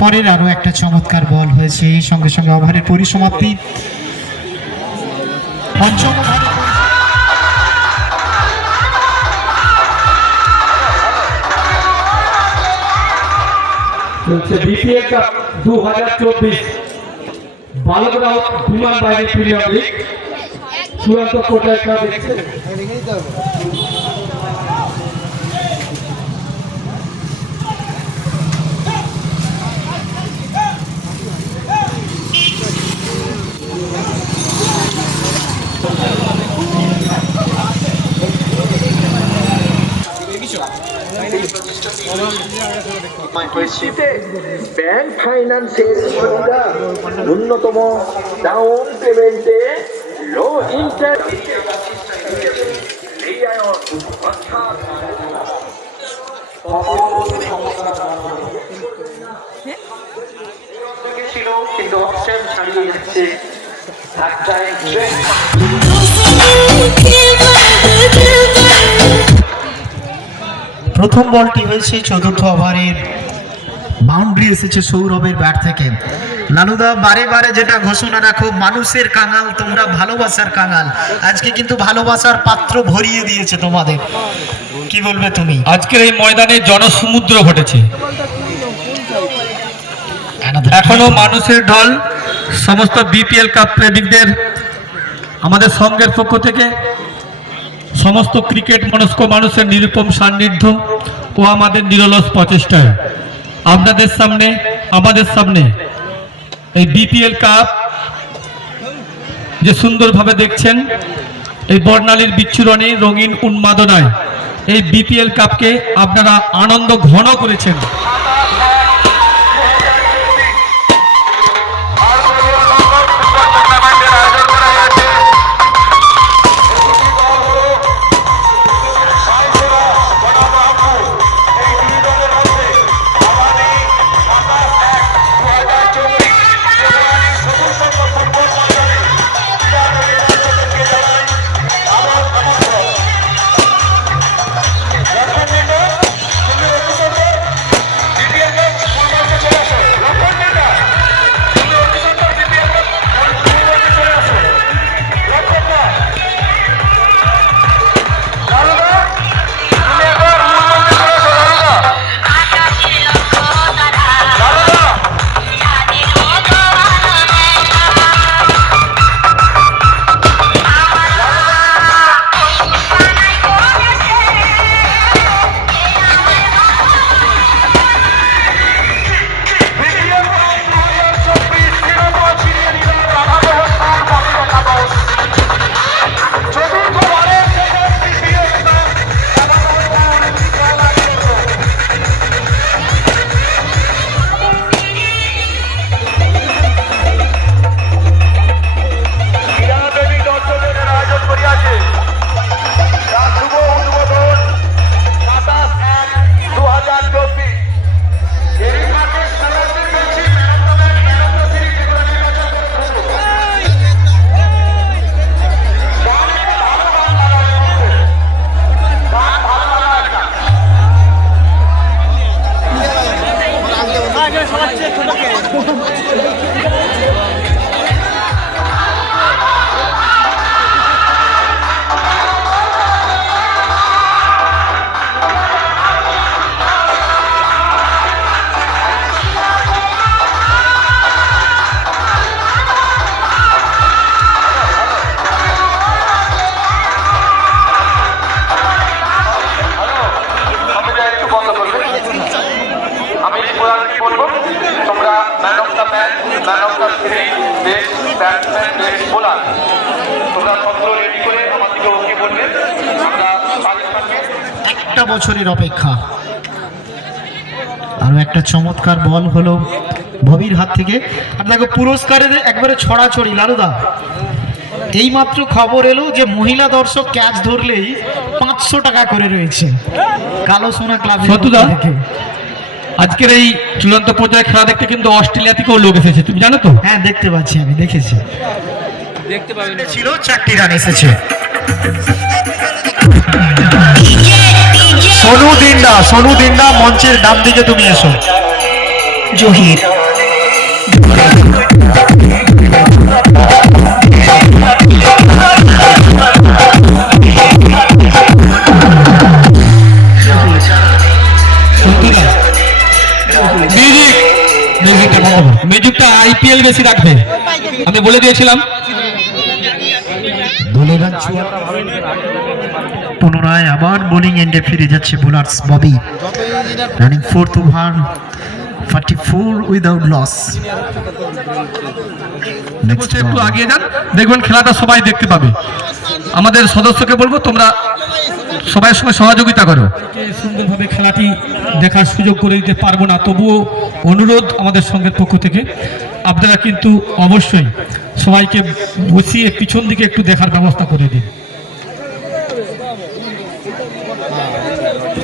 পরের আরও একটা চমৎকার বল হয়েছে। এই সঙ্গে সঙ্গে ওভারের পরিসমাপ্তি। পঞ্চম দু হাজার বিমান চূড়ান্ত কোটায় দেখছে শীতে ব্যাংক ফাইন্যান্সের সুবিধা ন্যূনতম ডাউন পেমেন্টে লো ইন্টারেস্ট ছিল? কিন্তু অপশন ছাড়িয়ে যাচ্ছে একটাই প্রথম বলটি হয়েছে চতুর্থ ওভারের বাউন্ডারি এসেছে সৌরভের ব্যাট থেকে। লালুদা বারে বারে যেটা ঘোষণা রাখো মানুষের কাঙাল তোমরা ভালোবাসার কাঙাল। আজকে কিন্তু ভালোবাসার পাত্র ভরিয়ে দিয়েছে তোমাদের। কি বলবে তুমি? আজকের এই ময়দানে জনসমুদ্র ঘটেছে। এখনও মানুষের ঢল সমস্ত বিপিএল কাপ প্রেমিকদের আমাদের সঙ্গের পক্ষ থেকে সমস্ত ক্রিকেট মনস্ক মানুষের নিরুপম সান্নিধ্য ও আমাদের নিরলস প্রচেষ্টায়। আপনাদের সামনে, আমাদের সামনে এই বিপিএল কাপ যে সুন্দরভাবে দেখছেন, এই বর্ণালীর বিচ্ছুরণে রঙিন উন্মাদনায় এই বিপিএল কাপকে আপনারা আনন্দ ঘন করেছেন। একটা বছরের অপেক্ষা। আরও একটা চমৎকার বল হলো ভবির হাত থেকে। আর দেখো পুরস্কারের একবারে ছড়াছড়ি লালুদা। এইমাত্র খবর এলো যে মহিলা দর্শক ক্যাচ ধরলেই পাঁচশো টাকা করে রয়েছে। কালো সোনা ক্লাব সতুদা? আজকের এই চূড়ান্ত পর্যায়ে খেলা দেখতে কিন্তু অস্ট্রেলিয়া থেকেও লোক এসেছে তুমি জানো তো? হ্যাঁ দেখতে পাচ্ছি আমি দেখেছি। দেখতে ছিল চারটি রান এসেছে। সোনু দিন্ডা সোনু দিন্ডা মঞ্চের ডান দিকে তুমি এসো। জহির। মিউজিক মিউজিকটা আইপিএল বেশি রাখবে। আমি বলে দিয়েছিলাম। পুনরায় আবার বোলিং এন্ডে ফিরে যাচ্ছে bowlers Bobby running fourth over forty four without loss একটু আগিয়ে যান। দেখবেন খেলাটা সবাই দেখতে পাবে। আমাদের সদস্যকে বলব তোমরা সবাই সঙ্গে সহযোগিতা করো। সুন্দরভাবে খেলাটি দেখার সুযোগ করে দিতে পারব না তবুও অনুরোধ আমাদের সঙ্গের পক্ষ থেকে। আপনারা কিন্তু অবশ্যই সবাইকে বসিয়ে পিছন দিকে একটু দেখার ব্যবস্থা করে দিন।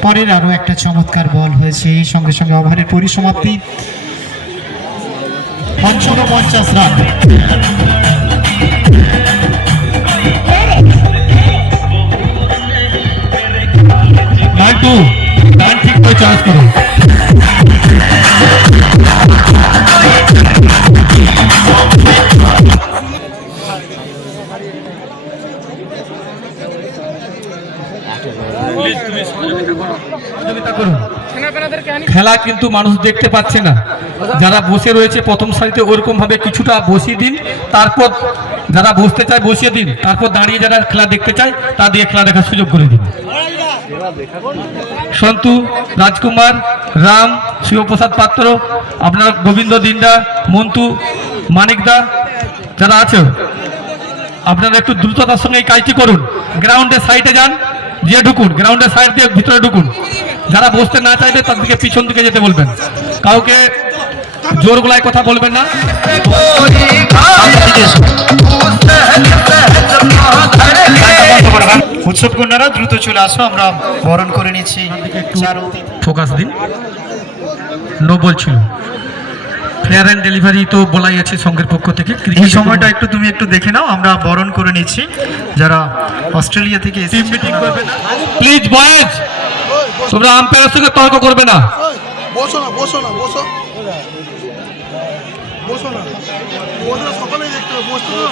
পরের আরও একটা চমৎকার বল হয়েছে। এই সঙ্গে সঙ্গে ওভারের পরিসমাপ্তি। পঞ্চম পঞ্চাশ রান। ঠিক করে চার্জ করো। খেলা কিন্তু মানুষ দেখতে পাচ্ছে না। যারা বসে রয়েছে প্রথম সারিতে ওরকম ভাবে কিছুটা বসিয়ে দিন, তারপর যারা বসতে চায় বসিয়ে দিন, তারপর দাঁড়িয়ে যারা খেলা দেখতে চায়, তা দিয়ে খেলা দেখার সুযোগ করে দিন। সন্তু, রাজকুমার, রাম, শিবপ্রসাদ পাত্র, আপনার গোবিন্দ দিন্ডা মন্টু মানিকদা যারা আছে, আপনারা একটু দ্রুততার সঙ্গে এই কাজটি করুন। গ্রাউন্ডের সাইডে যান। দিয়ে ঢুকুন গ্রাউন্ডের সাইড দিয়ে ভিতরে ঢুকুন। যারা বসতে না চাইবে তাদেরকে পিছন দিকে যেতে বলবেন। কাউকে জোর গলায় কথা বলবেন না। উৎসব কন্যারা দ্রুত চলে আসো আমরা বরণ করে নিচ্ছি। ফোকাস দিন। নো বলছিল ফেয়ার অ্যান্ড ডেলিভারি তো বলাই আছে সংঘের পক্ষ থেকে। এই সময়টা একটু তুমি একটু দেখে নাও আমরা বরণ করে নিচ্ছি। যারা অস্ট্রেলিয়া থেকে এসেছে। মিটিং করবে না? প্লিজ বয়েজ তোমরা আম্পায়ারের সঙ্গে তর্ক করবে না। বসো না বসো না বসো। বসো না। ওদের সকালেই দেখতে হবে না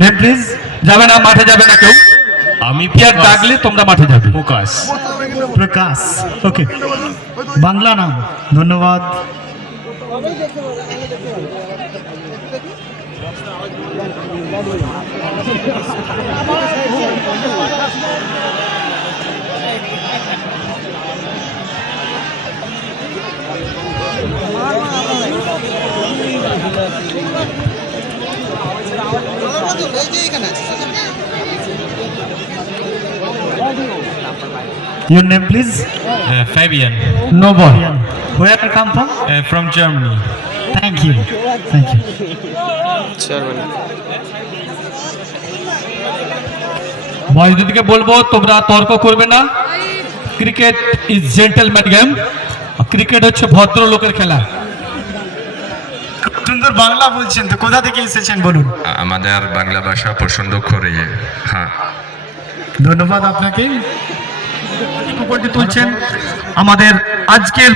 নেম প্লিজ যাবে না মাঠে যাবে না কেউ। আমি পিয়ার ডাকলে তোমরা মাঠে যাবে। ফোকাস প্রকাশ। ওকে বাংলা নাম ধন্যবাদ Your name please? Uh, Fabian no ball Where you come from? uh, from Germany. Thank you. Thank you. Germany. বয়সদিকে বলব তোমরা তর্ক করবে না cricket is gentleman game cricket হচ্ছে ভদ্র লোকের খেলা সুন্দর বাংলা বলছেন তো কোথা থেকে এসেছেন বলুন আমাদের বাংলা ভাষা পছন্দ করে হ্যাঁ ধন্যবাদ আপনাকে উপরটি তুলছেন আমাদের আজকের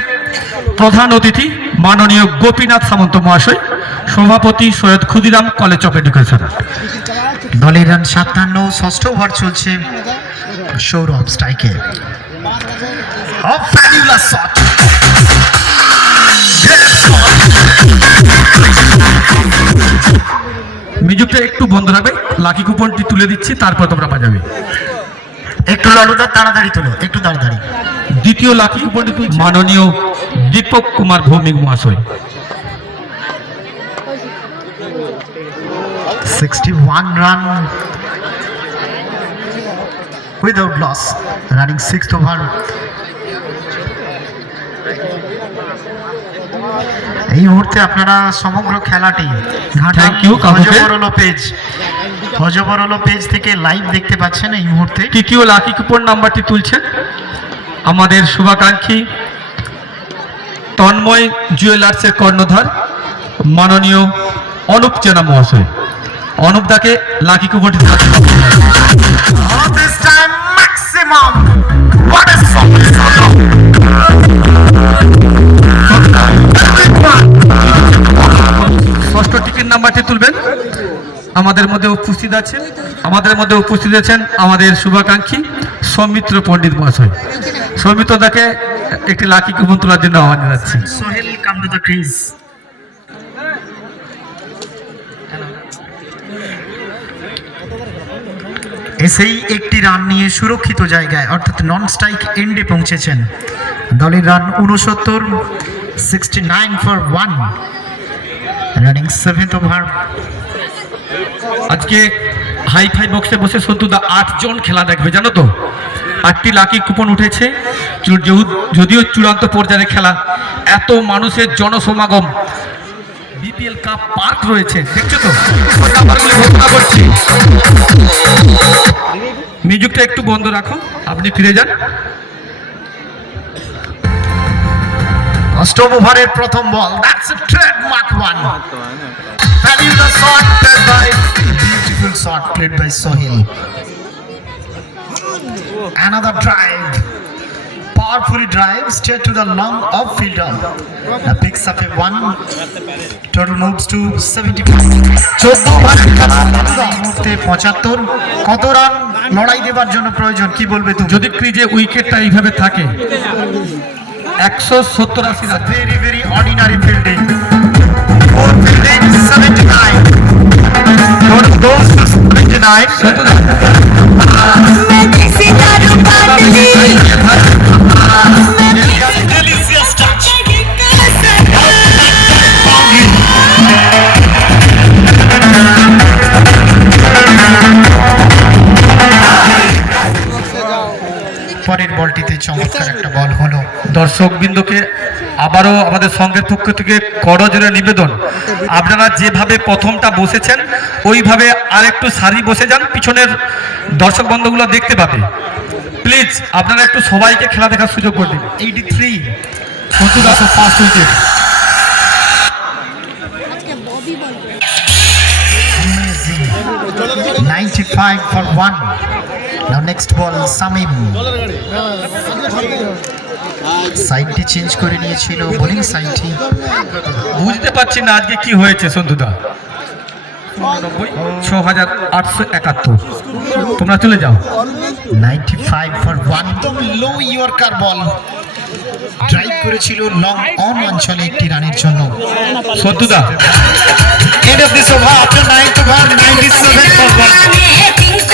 প্রধান অতিথি মাননীয় গোপীনাথ সামন্ত মহাশয় সভাপতি Syed Khudiram college of education. দলের রান সাতান্ন ষষ্ঠ ওভার চলছে সৌরভ স্ট্রাইকে। মিউজিকটা একটু বন্ধ রাখবে লাকি কুপনটি তুলে দিচ্ছি তারপর তোমরা বাজাবে একটু ললুদার তাড়াতাড়ি তোলো একটু তাড়াতাড়ি। দ্বিতীয় লাকি কুপনটি তুলছি। মাননীয় দীপক কুমার ভৌমিক মহাশয়। 61 run without loss running sixth over. এই মুহূর্তে আপনারা সমগ্র খেলাটি Thank you, কাকুকে। হজবরল পেজ থেকে লাইভ দেখতে পাচ্ছেন এই মুহূর্তে। তৃতীয় লাকি কুপন নাম্বারটি তুলছেন আমাদের শুভাকাঙ্ক্ষী তন্ময় জুয়েলার্সের কর্ণধার, মাননীয় অনুপ চেনা মহাশয়। অনুপ দাকে লাকি কুপনটি আমাদের মধ্যে উপস্থিত আছে আমাদের মধ্যে উপস্থিত আছেন আমাদের শুভাকাঙ্ক্ষী সৌমিত্র পণ্ডিত মহাশয়। সৌমিত্র দাকে একটি লাকি কুপন তোলার জন্য আহ্বান জানাচ্ছি। এসেই একটি রান নিয়ে সুরক্ষিত জায়গায়, অর্থাৎ নন স্ট্রাইক এন্ডে পৌঁছেছেন। দলের রান উনসত্তর sixty nine for one running seventh over আজকে হাই ফাই বক্সে বসে সন্তুদা আটজন খেলা দেখবে, জানো তো? আটটি লাকি কুপন উঠেছে। যদিও চূড়ান্ত পর্যায়ে খেলা, এত মানুষের জনসমাগম। বিপিএল কাপ পার্ক রয়েছে, দেখছ তো? মিউজিকটা একটু বন্ধ রাখো, আপনি ফিরে যান। অষ্টম ওভারের প্রথম ball that's trademark one Fabulous shot played by Sohail. Another drive. Powerfully drive straight to the long off fielder. Now picks up a one. Total moves to 75. চোদ্দ ওভারের খেলা এই মুহূর্তে পঁচাত্তর কত রান লড়াই দেবার জন্য প্রয়োজন কি বলবে তুমি যদি ক্রিজে উইকেটটা এইভাবে থাকে একশো সত্তর আশি fielding. Four fielding 79. To 79. Delicious পরের বলটিতে চমৎকার একটা বল হলো। দর্শক বিন্দুকে আবারও আমাদের সঙ্গের পক্ষ থেকে করজোরে নিবেদন। আপনারা যেভাবে প্রথমটা বসেছেন ওইভাবে আর একটু সারি বসে যান পিছনের দর্শক বন্ধুগুলো দেখতে পাবে। প্লিজ আপনারা একটু সবাইকে খেলা দেখার সুযোগ করে দিন। 83 সত্তর পাঁচ wicket. 95 for one. Now next ball Samim. সাইডটি চেঞ্জ করে নিয়েছিল বোলিং সাইডটি বুঝতে পারছি না আজকে কি হয়েছে সন্তুদা ছ হাজার আটশো একাত্তর। তোমরা চলে যাও। 95 for one. একদম লো ইয়র্কার বল ড্রাইভ করেছিল লং অন অঞ্চলে একটি রানের জন্য। সত্যদা end of this over after 9 97 for 1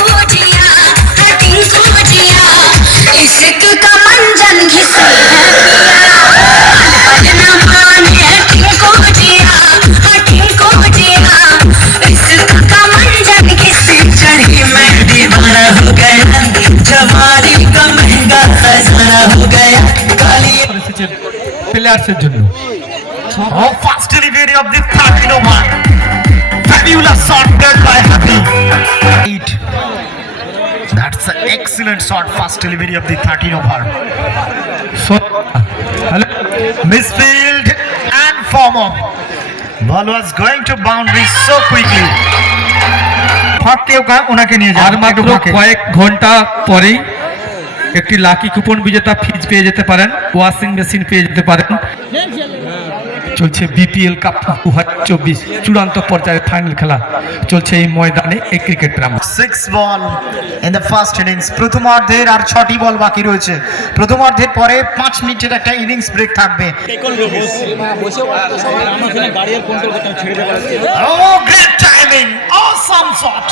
প্লেয়ার্সের জন্য Oh, fast delivery of the 13 over. Fabulous shot played by Happy. Eight. That's an excellent shot, fast delivery of the 13 over. Hello Misfield and former. Ball was going to boundary so quickly. ফাঁকেও কা ওনাকে নিয়ে যান আর মাত্র কয়েক ঘণ্টা পরেই একটি লাকি কুপন বিজেতা ফ্রিজ পেয়ে যেতে পারেন, ওয়াশিং মেশিন পেয়ে যেতে পারেন। চলছে বিপিএল কাপ দু হাজার চব্বিশ চূড়ান্ত পর্যায়ে ফাইনাল খেলা। চলছে এই ময়দানে এই cricket gram six ball in the first innings প্রথমার্ধের আর ছটি বল বাকি রয়েছে। প্রথমার্ধের পরে পাঁচ মিনিটের একটা ইনিংস ব্রেক থাকবে। Great timing! Awesome shot!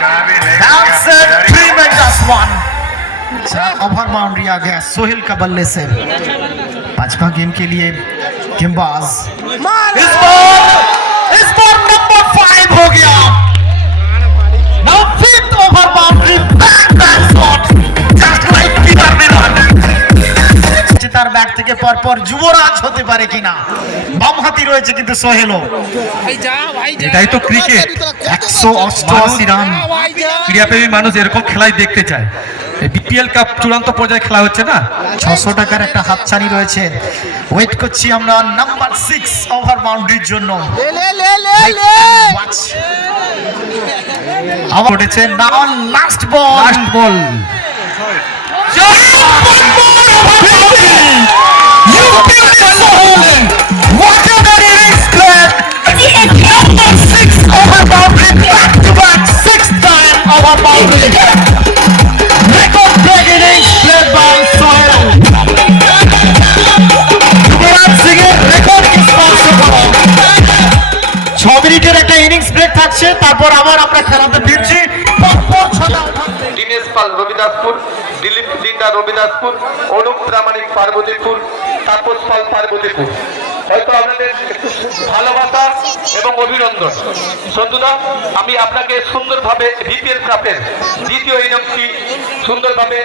That's a tremendous one! Over boundary आ गया सोहेल का बल्ले से। पांचवा गेम के लिए गेमबाज इस बार इस बार नंबर फाइव हो गया। ব্যাট থেকে পরপর যুবরাজ হতে পারে কিনা? বামহাতি রয়েছে কিন্তু সোহেলও। এটাই তো ক্রিকেট একশো অষ্টআশি রান। ক্রীড়াপ্রেমী মানুষ এরকম খেলাই দেখতে চায়। এই বিপিএল কাপ চূড়ান্ত পর্যায়ে খেলা হচ্ছে না? ছশো টাকার একটা হাতছানি রয়েছে। ওয়েট করছি আমরা নাম্বার সিক্স ওভার বাউন্ডারির জন্য। উঠেছে নাও লাস্ট বল লাস্ট বল ছ মিনিটের একটা ইনিংস ব্রেক থাকছে তারপর আবার আমরা খেলাতে রবিদাসপুর অনুপ প্রামাণিক পার্বতীপুর তাপস পাল পার্বতীপুর। হয়তো আপনাদের ভালোবাসা এবং অভিনন্দন। সন্ধুদা আমি আপনাকে সুন্দরভাবে বিপিএল কাপের দ্বিতীয় ইনিংসটি সুন্দরভাবে